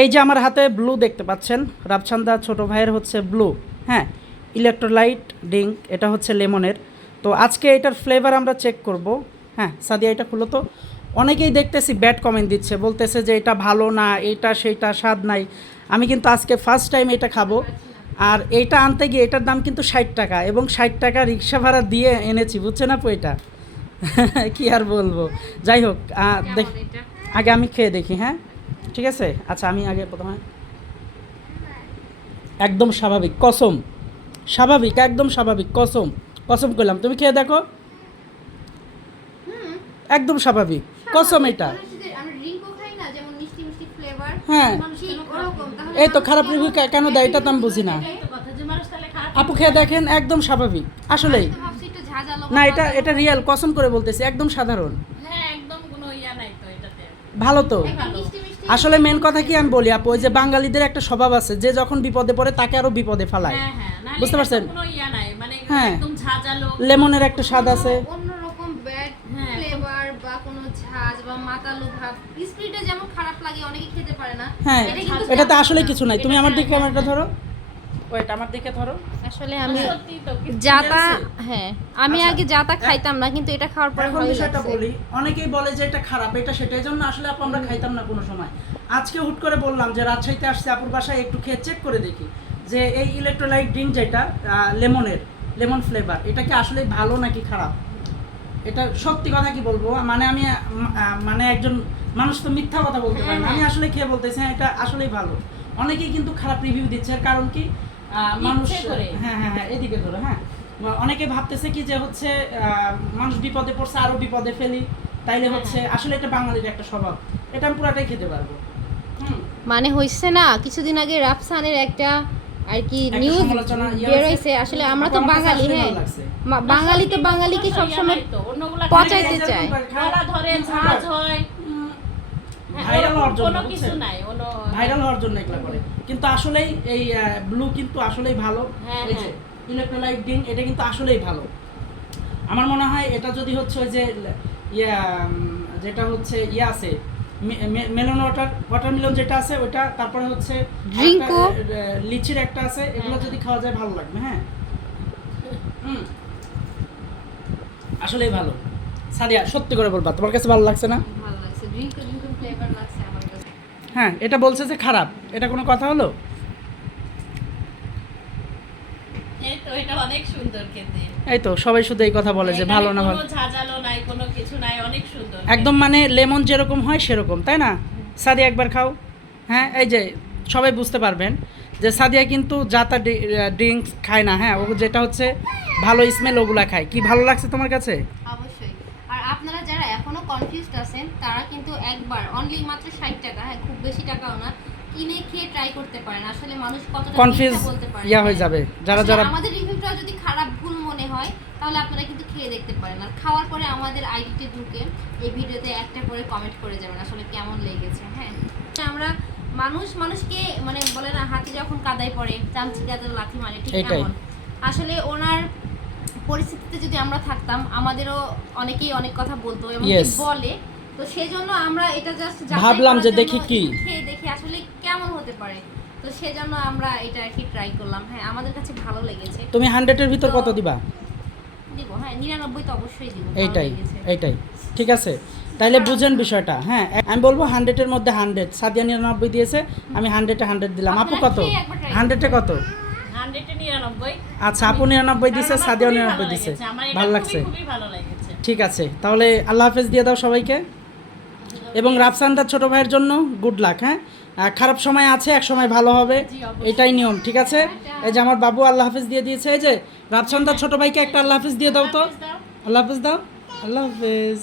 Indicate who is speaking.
Speaker 1: এই যে আমার হাতে ব্লু দেখতে পাচ্ছেন রাবছান্দা ছোট ভাইয়ের হচ্ছে ব্লু হ্যাঁ? ইলেকট্রোলাইট ড্রিঙ্ক এটা হচ্ছে লেমনের তো আজকে এটার ফ্লেভার আমরা চেক করব। হ্যাঁ সাদিয়া এটা খুলো তো। অনেকেই দেখতেছি ব্যাড কমেন্ট দিচ্ছে বলতেছে যে এটা ভালো না এটা সেইটা স্বাদ নাই। আমি কিন্তু আজকে ফার্স্ট টাইম এটা খাব। আর এটা আনতে গিয়ে এটার দাম কিন্তু ষাট টাকা এবং ষাট টাকা রিক্সা ভাড়া দিয়ে এনেছি বুঝছেন আপু এটা? কি আর বলব? যাই হোক দেখ আগে আমি খেয়ে দেখি হ্যাঁ? ঠিক আছে? আচ্ছা আমি আগে প্রথমে একদম স্বাভাবিক কসম। স্বাভাবিক একদম স্বাভাবিক কসম। কসম করলাম তুমি খেয়ে দেখো। একদম স্বাভাবিক কসম এটা।
Speaker 2: আমরা ড্রিঙ্কও খাই না যেমন মিষ্টি মিষ্টি ফ্লেভার
Speaker 1: হ্যাঁ। এই তো খারাপ রিভিউ কেন দেয় এটা তো আমি বুঝি না। আপু খেয়ে দেখেন একদম স্বাভাবিক। আসলেই। না এটা এটা রিয়েল কসম করে বলতেছি একদম সাধারণ।
Speaker 3: হ্যাঁ একদম কোনো নাই তো এটাতে।
Speaker 1: ভালো তো। আসলে মেন কথা কি আমি বলি আপু ওই যে বাঙালিদের একটা স্বভাব আছে যে যখন বিপদে পড়ে তাকে আরও বিপদে ফেলায়।
Speaker 3: হ্যাঁ হ্যাঁ
Speaker 1: বুঝতে পারছেন?
Speaker 3: মানে
Speaker 1: হ্যাঁ। লেমনের একটা স্বাদ আছে।
Speaker 3: হ্যাঁ।
Speaker 2: ফ্লেভার বা কোনো ঝাঁজ বা মাতালো ভাব স্প্রিটে যেমন খারাপ লাগে অনেকে খেতে পারে না।
Speaker 1: হ্যাঁ
Speaker 2: এটা কিন্তু
Speaker 1: এটাতে আসলে কিছু নাই। তুমি আমার দিকে
Speaker 3: এটা-
Speaker 1: ক্যামেরাটা ধরো। ওইটা আমার দিকে ধরো।
Speaker 2: আসলে আমি
Speaker 3: সত্যি তো কিছু
Speaker 2: জাতা
Speaker 1: আছে?
Speaker 2: হ্যাঁ আমি
Speaker 1: আচ্ছা।
Speaker 2: আগে জাতা খাইতাম না কিন্তু এটা খাওয়ার পরে
Speaker 1: এখন
Speaker 2: ভালো
Speaker 1: বিষয়টা বলি অনেকেই বলে যে এটা খারাপ এটা সেটাই জন্য আসলে আপু আমরা খাইতাম না কোনো সময়। আজকে হুট করে বললাম যে রাজশাহীতে আসছে আপুর বাসায় একটু খেয়ে চেক করে দেখি যে এই ইলেকট্রোলাইট ড্রিঙ্ক যেটা লেমনের লেমন ফ্লেভার এটা কি আসলে ভালো নাকি খারাপ? এটা সত্যি কথা কি বলব? মানে আমি মানে একজন মানুষ তো মিথ্যা কথা বলতে পারে আমি আসলে খেয়ে বলতেছি হ্যাঁ এটা আসলেই ভালো। অনেকেই কিন্তু খারাপ রিভিউ দিচ্ছে এর কারণ কি? মানুষ
Speaker 3: করে।
Speaker 1: হ্যাঁ হ্যাঁ হ্যাঁ এদিকে ধরো হ্যাঁ। অনেকে ভাবতেছে কি যে হচ্ছে মানুষ বিপদে পড়ছে আরও বিপদে ফেলি। তাইলে হচ্ছে আসলে এটা বাঙালির একটা স্বভাব। এটা আমি পুরাটাই খেতে পারব।
Speaker 2: মানে হইছে না কিছুদিন আগে রাফসানের একটা আর কি নিউজ
Speaker 1: ইয়ে
Speaker 2: বের
Speaker 1: হয়েছে।
Speaker 2: হয়েছে আসলে আমরা তো বাঙালি হ্যাঁ। বাঙালি তো বাঙালিকে সবসময় পচাইতে চায়।
Speaker 3: ধরে ঝাঁজ হয় হ্যাঁ,
Speaker 1: হওয়ার জন্য
Speaker 3: কিছু নাই
Speaker 1: ভাইরাল হওয়ার জন্য এগুলো করে। কিন্তু আসলেই এই ব্লু কিন্তু আসলেই ভালো।
Speaker 3: হ্যাঁ,
Speaker 1: এই যে ইলেকট্রোলাইট ড্রিঙ্ক এটা কিন্তু আসলেই ভালো। আমার মনে হয় এটা যদি হচ্ছে ওই যে ইয়া যেটা হচ্ছে ইয়া আছে মেলন ওয়াটার ওয়াটারমেলন যেটা আছে ওটা তারপরে হচ্ছে লিচির একটা আছে এগুলো
Speaker 3: হ্যাঁ,
Speaker 1: যদি খাওয়া যায় ভালো লাগবে হ্যাঁ। হুম। আসলেই ভালো। সাদিয়া সত্যি করে বলবা তোমার কাছে ভালো লাগছে না?
Speaker 2: ভালো লাগছে ড্রিঙ্ক ড্রিঙ্ক ফ্লেভার লাগছে আমার কাছে
Speaker 1: হ্যাঁ এটা বলছে যে খারাপ। এটা কোনো কথা হলো?
Speaker 3: এই তো
Speaker 1: সবাই শুধু এই কথা বলে যে ভালো না ভালো। একদম মানে লেমন যেরকম হয় সেরকম তাই না? সাদিয়া একবার খাও। হ্যাঁ এই যে সবাই বুঝতে পারবেন যে সাদিয়া কিন্তু যাতা ড্রিঙ্কস খায় না। হ্যাঁ ও যেটা হচ্ছে ভালো স্মেল ওগুলা খায়। কি ভালো লাগছে তোমার কাছে
Speaker 2: অবশ্যই আর আপনারা যারা এখনও আছেন তারা কিন্তু একবার অনলি মাত্র ষাট টাকা হ্যাঁ খুব বেশি টাকাও না কিনে খেয়ে ট্রাই করতে পারেন। আসলে মানুষ কতটা
Speaker 1: কনফিউজ
Speaker 2: বলতে পারে
Speaker 1: ইয়া হয়ে
Speaker 2: হ্যাঁ।
Speaker 1: যাবে। যারা যারা
Speaker 2: আমাদের রিভিউটা যদি খারাপ ভুল মনে হয় তাহলে আপনারা কিন্তু খেয়ে দেখতে পারেন। আর খাওয়ার পরে আমাদের আইডিতে ঢুকে এই ভিডিওতে একটা করে কমেন্ট করে যাবেন আসলে কেমন লেগেছে হ্যাঁ। আমরা মানুষ মানুষকে মানে বলে না হাতি যখন কাদায় পড়ে চামচি কাদার লাথি মারে ঠিক
Speaker 1: এটাই।
Speaker 2: আসলে ওনার পরিস্থিতিতে যদি আমরা থাকতাম আমাদেরও অনেকেই অনেক কথা বলতো এবং বলে। তো সেই জন্য আমরা এটা জাস্ট
Speaker 1: ভাবলাম যে দেখি কি।
Speaker 2: দেখি আসলে কেমন হতে পারে। তো সেজন্য আমরা এটা আর কি ট্রাই করলাম। হ্যাঁ আমাদের কাছে ভালো লেগেছে।
Speaker 1: তুমি হান্ড্রেডের ভিতর কত দিবা?
Speaker 2: দিব হ্যাঁ নিরানব্বই তো অবশ্যই দিব
Speaker 1: এইটাই। এইটাই। ঠিক আছে। তাইলে বুঝেন বিষয়টা। হ্যাঁ আমি বলব হান্ড্রেডের মধ্যে হান্ড্রেড সাদিয়া নিরানব্বই দিয়েছে আমি হান্ড্রেডে হান্ড্রেড দিলাম। আপু কত? হান্ড্রেডে কত? আচ্ছা আপু নিরানব্বই দিছে সাদিয়া নিরানব্বই দিছে। ভালো লাগছে? ঠিক আছে তাহলে আল্লাহ হাফেজ দিয়ে দাও সবাইকে। এবং রাফসান্দার ছোট ভাইয়ের জন্য গুড লাক হ্যাঁ? খারাপ সময় আছে এক সময় ভালো হবে এটাই নিয়ম ঠিক আছে? এই যে আমার বাবু আল্লাহ হাফেজ দিয়ে দিয়েছে এই যে রাফসান্দার ছোট ভাইকে একটা আল্লাহ হাফেজ দিয়ে দাও তো। আল্লাহ হাফেজ দাও। আল্লাহ হাফেজ।